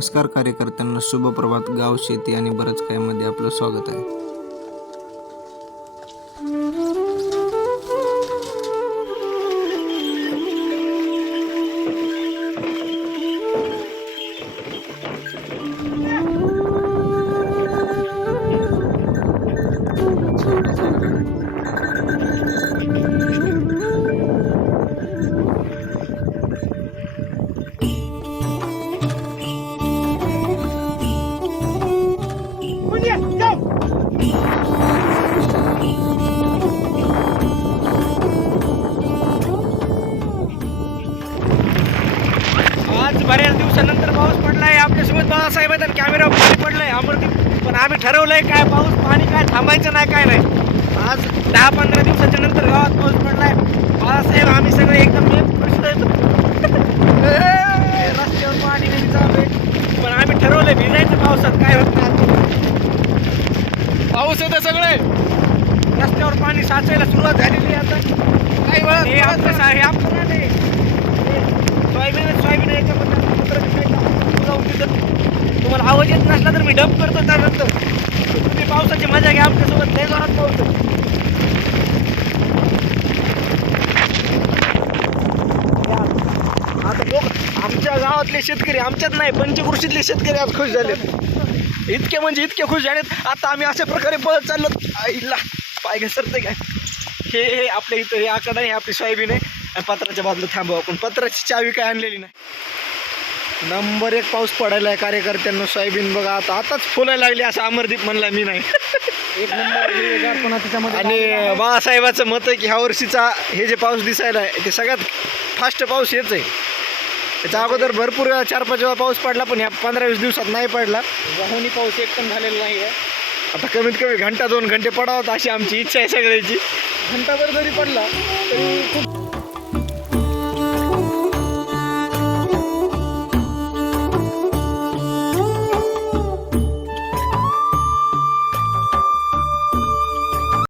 नमस्कार कार्यकर्त्यांना शुभप्रभात. गाव शेती आणि बरंच काही मध्ये आपलं स्वागत आहे. बऱ्याच दिवसानंतर पाऊस पडलाय. आपल्यासोबत बाळासाहेब आहेत आणि कॅमेरा पाणी पडलाय अमरदीप. पण आम्ही ठरवलंय काय पाऊस पाणी काय थांबायचं नाही काय नाही. आज दहा पंधरा दिवसाच्या नंतर गावात पाऊस पडलाय. बाळासाहेब आम्ही सगळे एकदम रस्त्यावर पाणी नाही चालू आहे? पण आम्ही ठरवलंय भिजायचं पावसात काय होत नाही. पाऊस येते सगळे. रस्त्यावर पाणी साचायला सुरुवात झालेली आहे आता. काही वेळा हे हे आपलं नाही तुम्हाला आवाज येत नसला तर मी डब करतो त्यानंतर. तुम्ही पावसाची मजा घ्या आमच्यासोबत लय जोरात पाऊस आता लोक आमच्या गावातले शेतकरी आमच्यात नाही पंचकृषीतले शेतकरी आज खुश झाले इतके म्हणजे इतके खुश झालेत. आता आम्ही अशा प्रकारे पळत चाललो. आईला पाय घसरते काय? हे हे आपल्या इथं हे आकडा आहे आपली सोयाबीन आहे. पत्राच्या बाजूला थांबव आपण. पत्राची चावी काय आणलेली नाही. नंबर एक पाऊस पडायला आहे कार्यकर्त्यांना सोयाबीन बघा आता आताच फुलायला लागली असं अमरदीप म्हणला मी नाही. एक नंबर आणि बाळासाहेबाचं मत आहे की ह्या वर्षीचा हे जे पाऊस दिसायला आहे ते सगळ्यात फास्ट पाऊस हेच आहे. त्याच्या अगोदर भरपूर चार पाच वेळा पाऊस पडला पण ह्या पंधरा वीस दिवसात नाही पडला. वाहुनी पाऊस एक पण झालेला नाही आहे आता कमीत कमी घंटा दोन घंटे पडावत अशी आमची इच्छा आहे सगळ्याची. घंटाभर जरी पडला तरी खूप